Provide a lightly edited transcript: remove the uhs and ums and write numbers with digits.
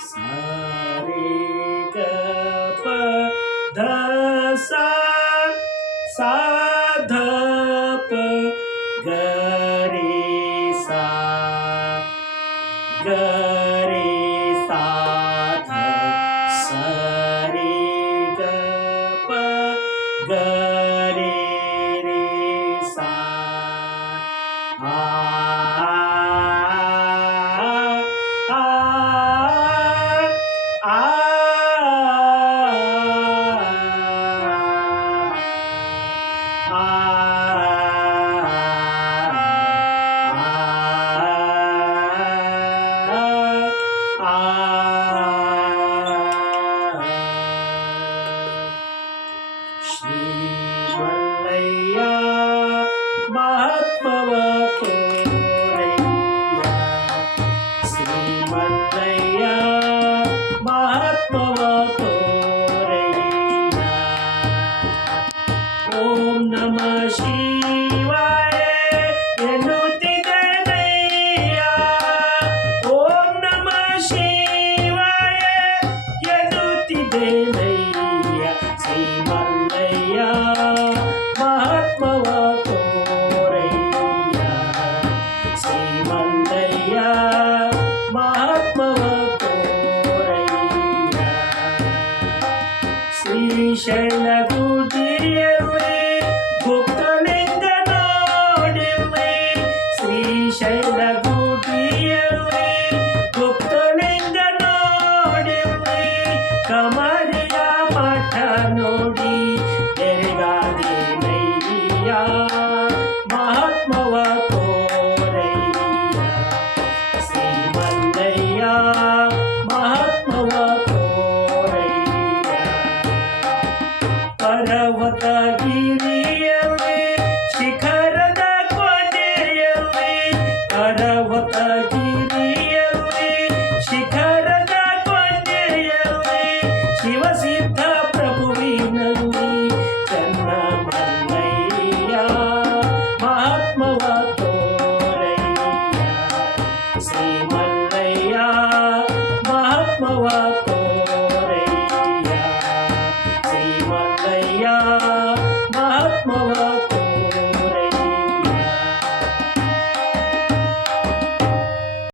सा रे ग प ध सा सा ध प ग रे सा ग रे सा ध ಸ ರೆ ಗ ಪ ಗ ರೆ ರೆ ಸಾ ಆ ಆ ಆ ಶ್ರೀ ಮಲ್ಲಯ್ಯ ಮಹಾತ್ಮವ ತೋರಯ್ಯ ಶ್ರೀ ಮಲ್ಲಯ್ಯ ಮಹಾತ್ಮವ ತೋರಯ್ಯ ಓಂ ನಮಃ ಶಿವಾಯ ಎನ್ನುತ್ತಿದ್ದನಯ್ಯ ಓಂ ನಮಃ ಶಿವಾಯ ಎನ್ನುತ್ತಿದ್ದನಯ್ಯ ಶ್ರೀ ಮಲ್ಲಯ್ಯ ಮಹಾತ್ಮವ ತೋರಯ್ಯ ಶ್ರೀ ಮಲ್ಲಯ್ಯ ಮಹಾತ್ಮವ ತೋರಯ್ಯ ಶ್ರೀಶೈಲ